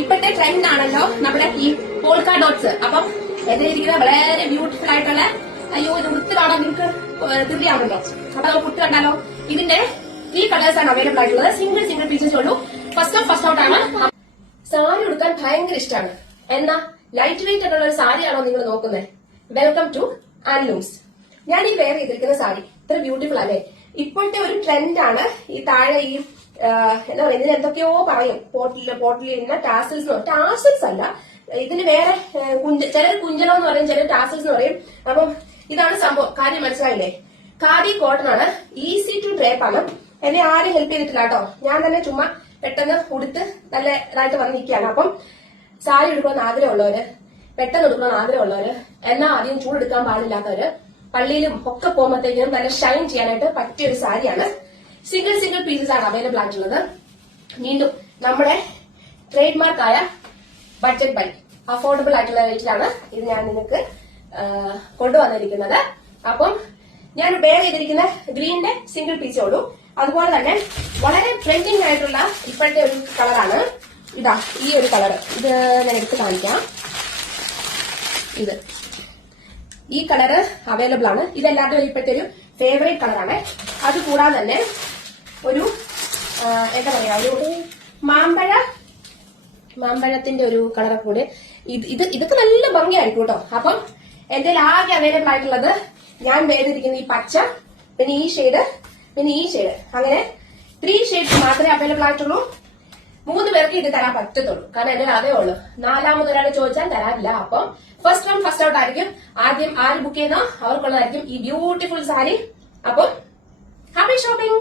ഇപ്പോഴത്തെ ട്രെൻഡ് ആണല്ലോ നമ്മുടെ ഈ പോൾക്ക ഡോട്ട്സ്. അപ്പം എതിരിക്കുന്ന വളരെ ബ്യൂട്ടിഫുൾ ആയിട്ടുള്ള, അയ്യോ ഇത് ഉടുത്ത് കാണാൻ നിങ്ങൾക്ക് തീർച്ചയാണല്ലോ. അപ്പൊ നമുക്ക് ഉടുത്ത് കണ്ടാലോ. ഇതിന്റെ 3 കളേഴ്സ് ആണ് അവൈലബിൾ ആയിട്ടുള്ളത്. സിംഗിൾ പീസസ് ഉള്ളൂ. ഫസ്റ്റ് ഔട്ട് ആണ്. സാരി ഉടുക്കാൻ ഭയങ്കര ഇഷ്ടമാണ്. എന്നാ ലൈറ്റ് വെയിറ്റ് ആയിട്ടുള്ള ഒരു സാരിയാണോ നിങ്ങൾ നോക്കുന്നത്? Welcome to Anlooms. ഞാൻ ഈ വെയർ ചെയ്തിരിക്കുന്ന സാരി ഇത്ര ബ്യൂട്ടിഫുൾ അല്ലേ? ഇപ്പോഴത്തെ ഒരു ട്രെൻഡ് ആണ് ഈ താഴെ ഈ എന്താ പറയുക, ഇതിന് എന്തൊക്കെയോ പറയും, പോട്ടിലിരുന്ന ടാസിൽസ് അല്ല, ഇതിന് വേറെ ചിലർ കുഞ്ചലോ എന്ന് പറയും, ചിലർ ടാസിൽസ് എന്ന് പറയും. അപ്പം ഇതാണ് സംഭവം. കാര്യം മനസ്സിലായില്ലേ? ഖാദി കോട്ടൺ ആണ്. ഈസി ടു ഡ്രേപ്പ് ആണ്. എന്നെ ആരും ഹെൽപ്പ് ചെയ്തിട്ടില്ല കേട്ടോ. ഞാൻ തന്നെ ചുമ്മാ പെട്ടെന്ന് ഉടുത്ത് നല്ല ഇതായിട്ട് വന്നിരിക്കുകയാണ്. അപ്പം സാരി എടുക്കണമെന്ന് ആഗ്രഹമുള്ളവര്, പെട്ടെന്ന് എടുക്കണമെന്ന് ആഗ്രഹമുള്ളവര്, എന്നാൽ അധികം ചൂടെടുക്കാൻ പാടില്ലാത്തവര്, പള്ളിയിലും ഒക്കെ പോകുമ്പോഴത്തേക്കും നല്ല ഷൈൻ ചെയ്യാനായിട്ട് പറ്റിയ ഒരു സാരിയാണ്. സിംഗിൾ പീസസ് ആണ് അവൈലബിൾ ആയിട്ടുള്ളത്. വീണ്ടും നമ്മുടെ ട്രേഡ് മാർക്കായ ബഡ്ജറ്റ് ബൈ അഫോർഡബിൾ ആയിട്ടുള്ള റേറ്റിലാണ് ഇത് ഞാൻ നിങ്ങൾക്ക് കൊണ്ടുവന്നിരിക്കുന്നത്. അപ്പം ഞാൻ വെയർ ചെയ്തിരിക്കുന്ന ഗ്രീനിന്റെ സിംഗിൾ പീസേ ഉള്ളൂ. അതുപോലെ തന്നെ വളരെ ട്രെൻഡിങ് ആയിട്ടുള്ള ഇപ്പോഴത്തെ ഒരു കളറാണ് ഇതാ, ഈ ഒരു കളർ. ഇത് ഞാൻ എടുത്ത് കാണിക്കാം. ഇത് ഈ കളറ് അവൈലബിൾ ആണ്. ഇതെല്ലാവരുടെയും ഇപ്പോഴത്തെ ഒരു ഫേവറേറ്റ് കളറാണ്. അതുകൂടാതെ തന്നെ ഒരു എന്താ പറയാ, ഒരു മാമ്പഴത്തിന്റെ ഒരു കളറൊക്കെ കൂടെ. ഇതൊക്കെ നല്ല ഭംഗിയായിരിക്കും കേട്ടോ. അപ്പം എന്റെ ആകെ അവൈലബിൾ ആയിട്ടുള്ളത് ഞാൻ വേദിരിക്കുന്ന ഈ പച്ച, പിന്നെ ഈ ഷെയ്ഡ്, പിന്നെ ഈ ഷെയ്ഡ്, അങ്ങനെ 3 ഷെയ്ഡ്സ് മാത്രമേ അവൈലബിൾ ആയിട്ടുള്ളൂ. 3 പേർക്ക് ഇത് തരാൻ പറ്റത്തുള്ളൂ. കാരണം എന്റെ അതേ ഉള്ളൂ. 4ാമതൊരാൾ ചോദിച്ചാൽ തരാനില്ല. അപ്പം ഫസ്റ്റ് ഔട്ട് ആയിരിക്കും. ആദ്യം ആര് ബുക്ക് ചെയ്യുന്നോ അവർക്കുള്ളതായിരിക്കും ഈ ബ്യൂട്ടിഫുൾ സാരി. അപ്പം ഹാപ്പി ഷോപ്പിംഗ്.